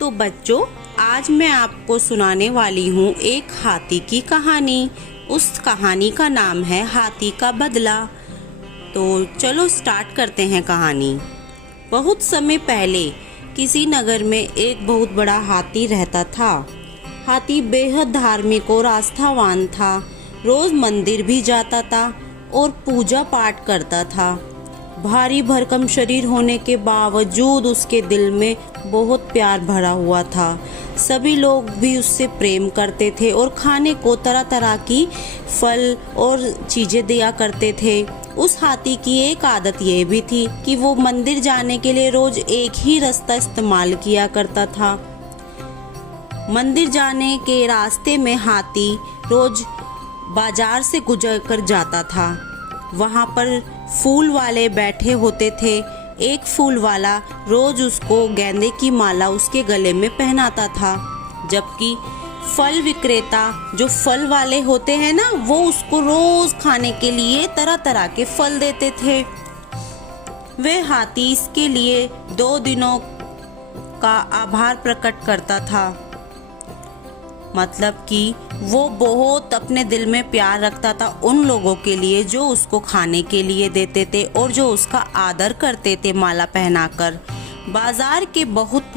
तो बच्चों, आज मैं आपको सुनाने वाली हूँ एक हाथी की कहानी। उस कहानी का नाम है हाथी का बदला। तो चलो स्टार्ट करते हैं कहानी। बहुत समय पहले किसी नगर में एक बहुत बड़ा हाथी रहता था। हाथी बेहद धार्मिक और आस्थावान था। रोज मंदिर भी जाता था और पूजा पाठ करता था। भारी भरकम शरीर होने के बावजूद उसके दिल में बहुत प्यार भरा हुआ था। सभी लोग भी उससे प्रेम करते थे और खाने को तरह तरह की फल और चीजें दिया करते थे। उस हाथी की एक आदत यह भी थी कि वो मंदिर जाने के लिए रोज एक ही रास्ता इस्तेमाल किया करता था। मंदिर जाने के रास्ते में हाथी रोज बाजार से गुजर कर जाता था। वहाँ पर फूल वाले बैठे होते थे। एक फूल वाला रोज उसको गेंदे की माला उसके गले में पहनाता था, जबकि फल विक्रेता जो फल वाले होते हैं ना, वो उसको रोज खाने के लिए तरह तरह के फल देते थे। वे हाथी इसके लिए 2 दिनों का आभार प्रकट करता था। मतलब कि वो बहुत अपने दिल में प्यार रखता था उन लोगों के लिए जो उसको खाने के लिए देते थे और जो उसका आदर करते थे माला पहनाकर। बाजार के बहुत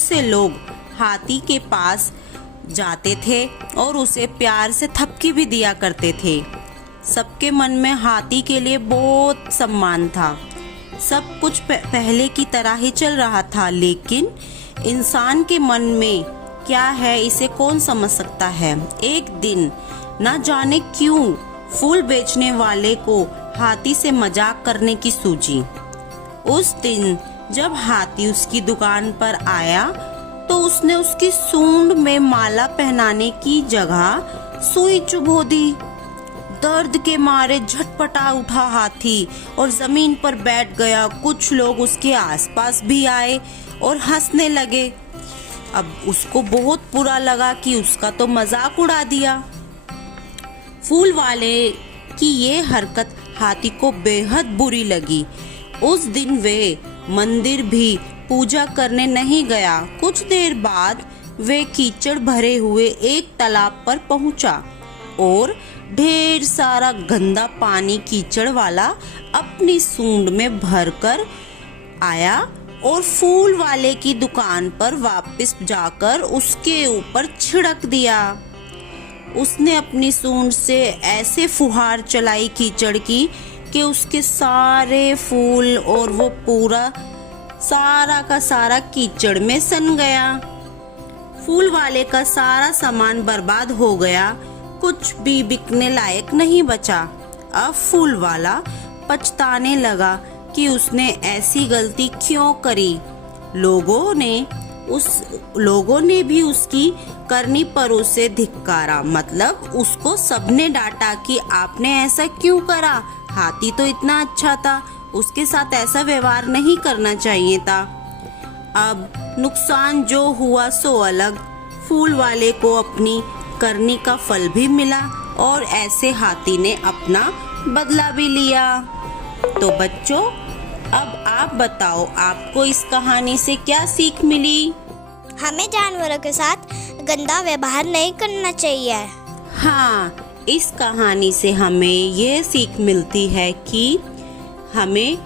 से लोग हाथी के पास जाते थे और उसे प्यार से थपकी भी दिया करते थे। सबके मन में हाथी के लिए बहुत सम्मान था। सब कुछ पहले की तरह ही चल रहा था, लेकिन इंसान के मन में क्या है इसे कौन समझ सकता है। एक दिन न जाने क्यों फूल बेचने वाले को हाथी से मजाक करने की सूझी। उस दिन जब हाथी उसकी दुकान पर आया तो उसने उसकी सूंड में माला पहनाने की जगह सुई चुभो दी। दर्द के मारे झटपटा उठा हाथी और जमीन पर बैठ गया। कुछ लोग उसके आसपास भी आए और हंसने लगे। अब उसको बहुत बुरा लगा कि उसका तो मजाक उड़ा दिया। फूल वाले की ये हरकत हाथी को बेहद बुरी लगी। उस दिन वे मंदिर भी पूजा करने नहीं गया। कुछ देर बाद वे कीचड़ भरे हुए एक तालाब पर पहुंचा और ढेर सारा गंदा पानी कीचड़ वाला अपनी सूंड में भरकर आया और फूल वाले की दुकान पर वापस जाकर उसके ऊपर छिड़क दिया। उसने अपनी सूंड से ऐसे फुहार चलाई कीचड़ की कि उसके सारे फूल और वो पूरा सारा का सारा कीचड़ में सन गया। फूल वाले का सारा सामान बर्बाद हो गया, कुछ भी बिकने लायक नहीं बचा। अब फूल वाला पछताने लगा कि उसने ऐसी गलती क्यों करी। लोगों ने भी उसकी करनी पर उसे धिक्कारा। मतलब उसको सबने डांटा कि आपने ऐसा क्यों करा। हाथी तो इतना अच्छा था, उसके साथ ऐसा व्यवहार नहीं करना चाहिए था। अब नुकसान जो हुआ सो अलग। फूल वाले को अपनी करनी का फल भी मिला और ऐसे हाथी ने अपना बदला भी लिया। तो बच्चों, अब आप बताओ, आपको इस कहानी से क्या सीख मिली? हमें जानवरों के साथ गंदा व्यवहार नहीं करना चाहिए। हाँ, इस कहानी से हमें ये सीख मिलती है कि हमें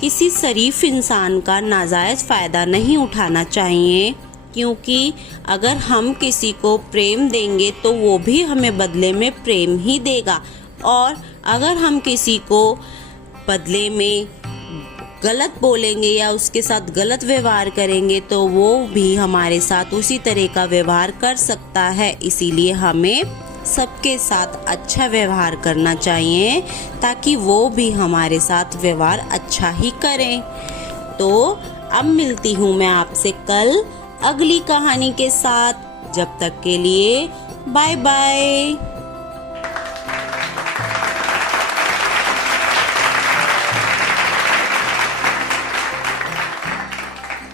किसी शरीफ इंसान का नाजायज फायदा नहीं उठाना चाहिए, क्योंकि अगर हम किसी को प्रेम देंगे तो वो भी हमें बदले में प्रेम ही देगा। और अगर हम किसी को बदले में गलत बोलेंगे या उसके साथ गलत व्यवहार करेंगे तो वो भी हमारे साथ उसी तरह का व्यवहार कर सकता है। इसीलिए हमें सबके साथ अच्छा व्यवहार करना चाहिए ताकि वो भी हमारे साथ व्यवहार अच्छा ही करें। तो अब मिलती हूँ मैं आपसे कल अगली कहानी के साथ। जब तक के लिए बाय बाय।